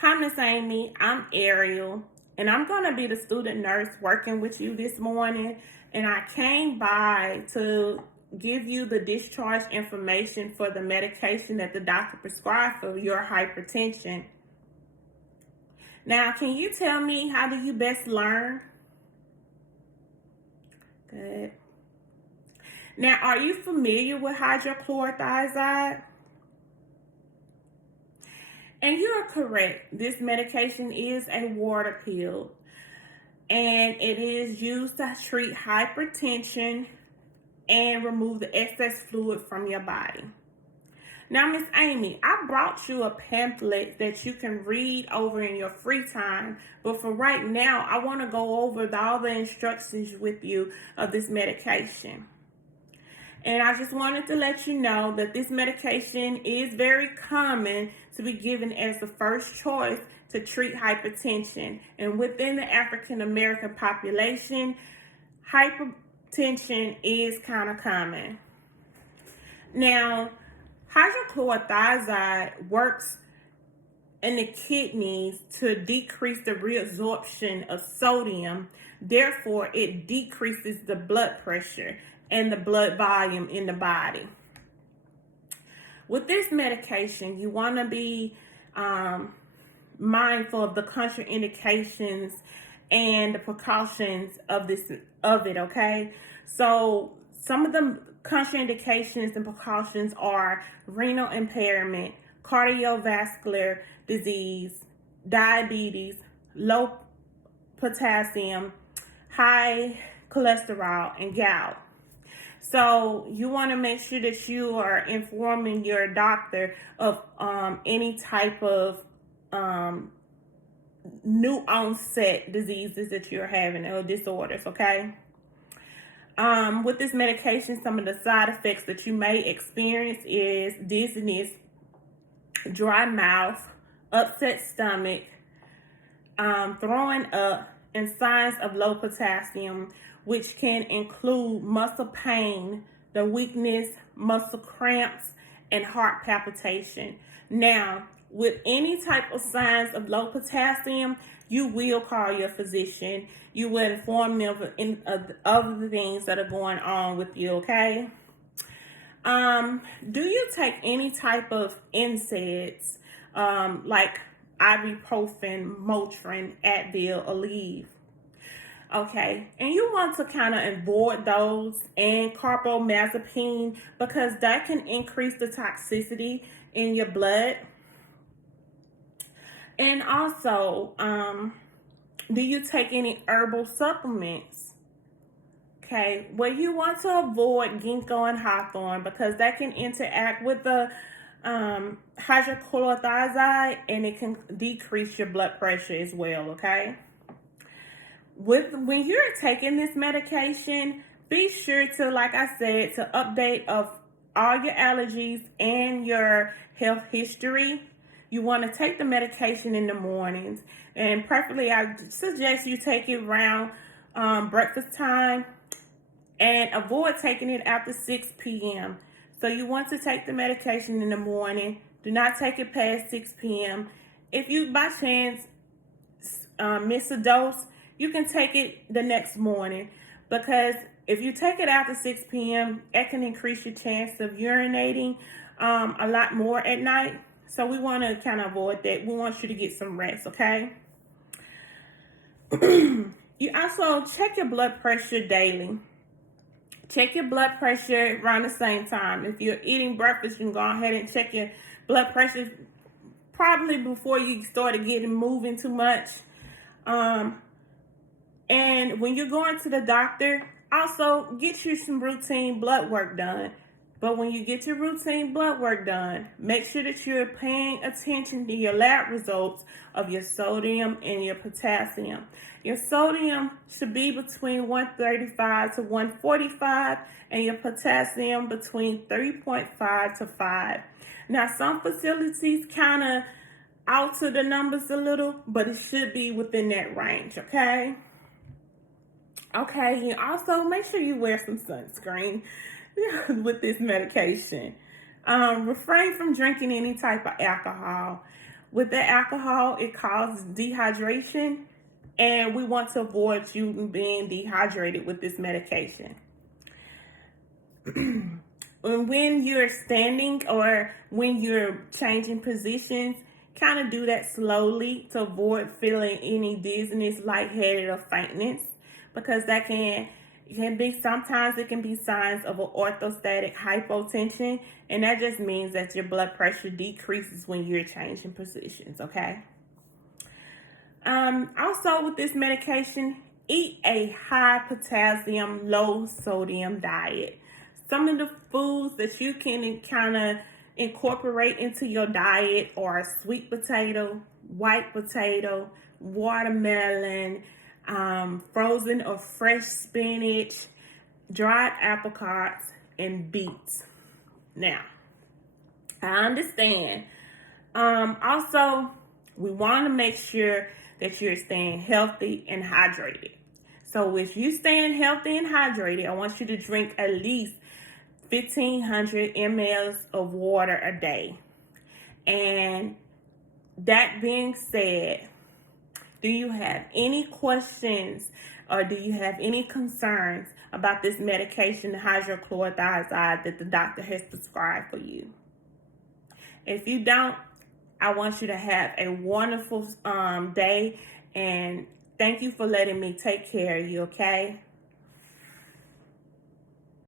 Hi, Miss Amy. I'm Ariel, and I'm going to be the student nurse working with you this morning. And I came by to give you the discharge information for the medication that the doctor prescribed for your hypertension. Now, can you tell me, how do you best learn? Good. Now, are you familiar with hydrochlorothiazide? And you are correct. This medication is a water pill, and it is used to treat hypertension and remove the excess fluid from your body. Now, Miss Amy, I brought you a pamphlet that you can read over in your free time, but for right now, I want to go over all the instructions with you of this medication. And I just wanted to let you know that this medication is very common to be given as the first choice to treat hypertension. And within the African American population, hypertension is kind of common. Now, hydrochlorothiazide works in the kidneys to decrease the reabsorption of sodium. Therefore, it decreases the blood pressure and the blood volume in the body. With this medication, you want to be mindful of the contraindications and the precautions of it, okay? So some of the contraindications and precautions are renal impairment, cardiovascular disease, diabetes, low potassium, high cholesterol, and gout. So you want to make sure that you are informing your doctor of any type of new onset diseases that you're having or disorders, okay? With this medication, some of the side effects that you may experience is dizziness, dry mouth, upset stomach, throwing up, and signs of low potassium, which can include muscle pain, the weakness, muscle cramps, and heart palpitation. Now, with any type of signs of low potassium, you will call your physician. You will inform them of other things that are going on with you, okay? Do you take any type of NSAIDs, like ibuprofen, Motrin, Advil, Aleve? Okay, and you want to kind of avoid those and carbamazepine because that can increase the toxicity in your blood. And also, do you take any herbal supplements? Okay, well, you want to avoid ginkgo and hawthorn because that can interact with the hydrochlorothiazide and it can decrease your blood pressure as well, okay? When you're taking this medication, be sure to, like I said, to update of all your allergies and your health history. You want to take the medication in the mornings, and preferably I suggest you take it around breakfast time and avoid taking it after 6 p.m. So you want to take the medication in the morning. Do not take it past 6 p.m. If you by chance miss a dose, you can take it the next morning, because if you take it after 6 p.m., it can increase your chance of urinating a lot more at night. So we want to kind of avoid that. We want you to get some rest, okay? You also check your blood pressure daily. Check your blood pressure around the same time. If you're eating breakfast, you can go ahead and check your blood pressure probably before you started getting moving too much. And when you're going to the doctor, also get you some routine blood work done. But when you get your routine blood work done, make sure that you're paying attention to your lab results of your sodium and your potassium. Your sodium should be between 135 to 145, and your potassium between 3.5 to 5. Now, some facilities kind of alter the numbers a little, but it should be within that range, okay? Okay, and also make sure you wear some sunscreen with this medication. Refrain from drinking any type of alcohol. With the alcohol, it causes dehydration, and we want to avoid you being dehydrated with this medication. When you're standing or when you're changing positions, kind of do that slowly to avoid feeling any dizziness, lightheaded, or faintness, because that can be, sometimes it can be signs of an orthostatic hypotension, and that just means that your blood pressure decreases when you're changing positions. Okay. Also with this medication, eat a high potassium, low sodium diet. Some of the foods that you can kind of incorporate into your diet are sweet potato, white potato, watermelon, frozen or fresh spinach, dried apricots, and beets. Now, I understand. Also, we want to make sure that you're staying healthy and hydrated. So if you're staying healthy and hydrated, I want you to drink at least 1,500 mLs of water a day. And that being said, do you have any questions or do you have any concerns about this medication, hydrochlorothiazide, that the doctor has prescribed for you? If you don't, I want you to have a wonderful day, and thank you for letting me take care of you, okay?